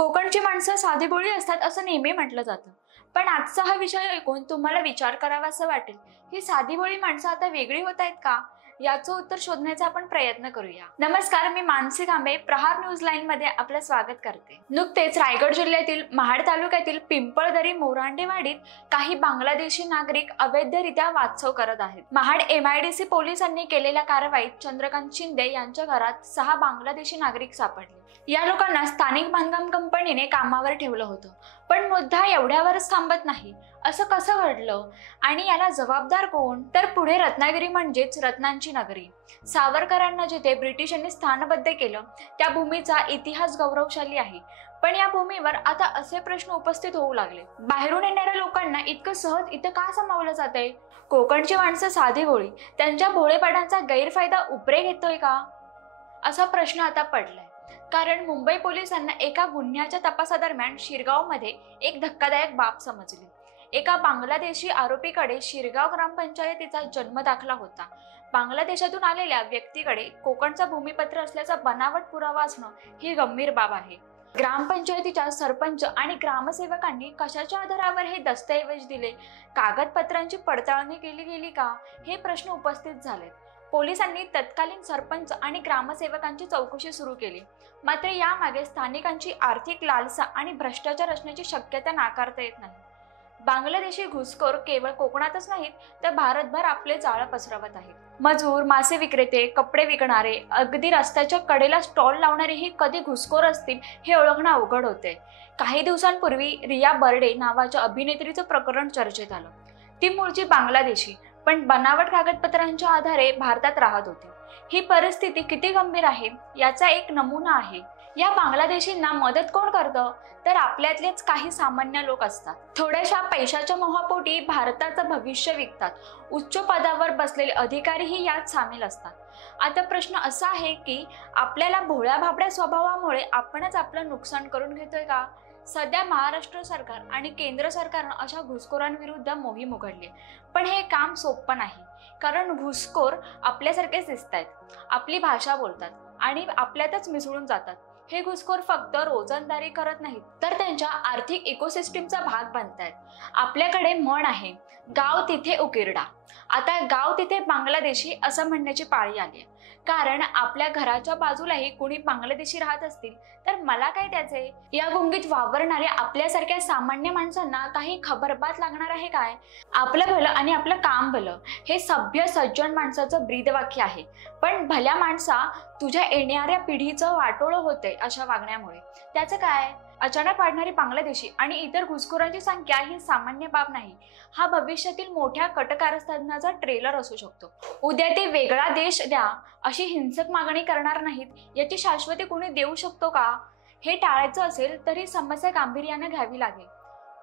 कोकणची माणसं साधीभोळी असतात असं नेहमी म्हटलं जातं. पण आजचा हा विषय ऐकून तुम्हाला विचार करावासा वाटेल, ही साधीभोळी माणसं आता वेगळी होत आहेत का? याचं उत्तर शोधण्याचा आपण प्रयत्न करूया. नमस्कार, मी मानसी कांबे प्रहार न्यूज लाईन मध्ये आपलं स्वागत करते. नुकतेच रायगड जिल्ह्यातील महाड तालुक्यातील पिंपळदरी मोरांडेवाडीत काही बांगलादेशी नागरिक अवैधरित्या वास्तव करत आहेत. महाड MIDC पोलिसांनी केलेल्या कारवाईत चंद्रकांत शिंदे यांच्या घरात 6 बांगलादेशी नागरिक सापडले. या लोकांना स्थानिक बांधकाम कंपनीने कामावर ठेवलं होतं. पण मुद्दा एवढ्यावरच थांबत नाही. असं कसं घडलं आणि याला जबाबदार कोण? तर पुढे रत्नागिरी म्हणजेच रत्नांची नगरी. सावरकरांना जिथे ब्रिटिशांनी स्थानबद्ध केलं त्या भूमीचा इतिहास गौरवशाली आहे. पण या भूमीवर आता असे प्रश्न उपस्थित होऊ लागले. बाहेरून येणाऱ्या लोकांना इतकं सहज इथं का सामावलं जातंय? कोकणची माणसं साधीभोळी, त्यांच्या भोळेपणाचा गैरफायदा उपरे घेतोय का? असा प्रश्न आता पडलाय. कारण मुंबई पोलिसांना एका गुन्ह्याच्या तपासादरम्यान शिरगावमध्ये एक धक्कादायक बाब समजली. एका बांगलादेशी आरोपीकडे शिरगाव ग्रामपंचायतीचा जन्म दाखला होता. बांगलादेशातून आलेल्या व्यक्तीकडे कोकणचा भूमिपत्र असल्याचा बनावट पुरावा असणं ही गंभीर बाब आहे. ग्रामपंचायतीच्या सरपंच आणि ग्रामसेवकांनी कशाच्या आधारावर हे दस्तऐवज दिले? कागदपत्रांची पडताळणी केली गेली का? हे प्रश्न उपस्थित झालेत. पोलिसांनी तत्कालीन सरपंच आणि ग्रामसेवकांची चौकशी सुरू केली. मात्र यामागे स्थानिकांची आर्थिक लालसा आणि भ्रष्टाचार असण्याची शक्यता नाकारता येत नाही. बांगलादेशी घुसखोर केवळ कोकणातच नाहीत तर भारतभर आपले जाळं पसरवत आहेत. मजूर, मासे विक्रेते, कपडे विकणारे, अगदी रस्त्याच्या कडेला स्टॉल लावणारे हे कधी घुसखोर असतील हे ओळखणं अवघड होते. काही दिवसांपूर्वी रिया बर्डे नावाच्या अभिनेत्रीचं प्रकरण चर्चेत आलं. ती मूळची बांगलादेशी, पण बनावट कागदपत्रांच्या आधारे भारतात राहत होती. ही परिस्थिती किती गंभीर आहे याचा एक नमुना आहे. या बांगलादेशींना मदत कोण करतं? तर आपल्यातलेच काही सामान्य लोक असतात. थोड्याशा पैशाच्या मोहापोटी भारताचं भविष्य विकतात. उच्च पदावर बसलेले अधिकारीही यात सामील असतात. आता प्रश्न असा आहे की आपल्याला भोळ्या भाबड्या स्वभावामुळे आपणच आपलं नुकसान करून घेतोय का? सध्या महाराष्ट्र सरकार आणि केंद्र सरकारनं अशा घुसखोरांविरुद्ध मोहीम उघडली. पण हे काम सोपं नाही. कारण घुसखोर आपल्यासारखेच दिसतायत, आपली भाषा बोलतात आणि आपल्यातच मिसळून जातात. हे घुसखोर फक्त रोजंदारी करत नाहीत तर त्यांच्या आर्थिक इकोसिस्टीमचा भाग बनतायत. आपल्याकडे म्हण आहे, गाव तिथे उकिरडा. आता गाव तिथे बांगलादेशी असं म्हणण्याची पाळी आली. कारण आपल्या घराच्या बाजूलाही कोणी बांगलादेशी राहत असतील तर मला काय त्याचे? या गुंगीत वावरणाऱ्या आपल्यासारख्या सामान्य माणसांना काही खबरबात लागणार आहे काय? आपलं भलं आणि आपलं काम भलं हे सभ्य सज्जन माणसाचं ब्रीदवाक्य आहे. पण भल्या माणसा, तुझ्या येणाऱ्या पिढीचं वाटोळं होतंय अशा वागण्यामुळे. त्याचं काय? अचानक वाढणारी बांगलादेशी आणि इतर घुसखोरांची संख्या ही सामान्य बाब नाही. हा भविष्यातील मोठ्या कटकारस्थानाचा ट्रेलर असू शकतो. उद्या ते वेगळा देश द्या अशी हिंसक मागणी करणार नाहीत याची शाश्वती कोणी देऊ शकतो का? हे टाळायचं असेल तर ही समस्या गांभीर्याने घ्यावी लागेल.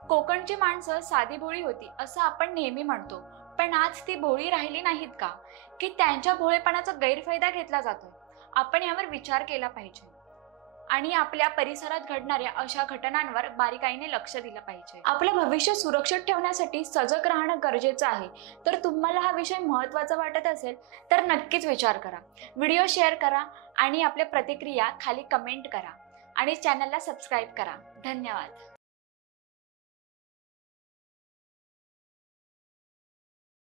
कोकणची माणसं साधी भोळी होती असं आपण नेहमी म्हणतो. पण आज ती भोळी राहिली नाहीत का? की त्यांच्या भोळेपणाचा गैरफायदा घेतला जातोय? आपण यावर विचार केला पाहिजे आणि आपल्या परिसरात घडणाऱ्या अशा घटनांवर बारीकाईने लक्ष दिलं पाहिजे. आपलं भविष्य सुरक्षित ठेवण्यासाठी सजग राहणं गरजेचं आहे. तर तुम्हाला हा विषय महत्त्वाचा वाटत असेल तर नक्कीच विचार करा. व्हिडिओ शेअर करा आणि आपल्या प्रतिक्रिया खाली कमेंट करा आणि चॅनलला सबस्क्राईब करा. धन्यवाद.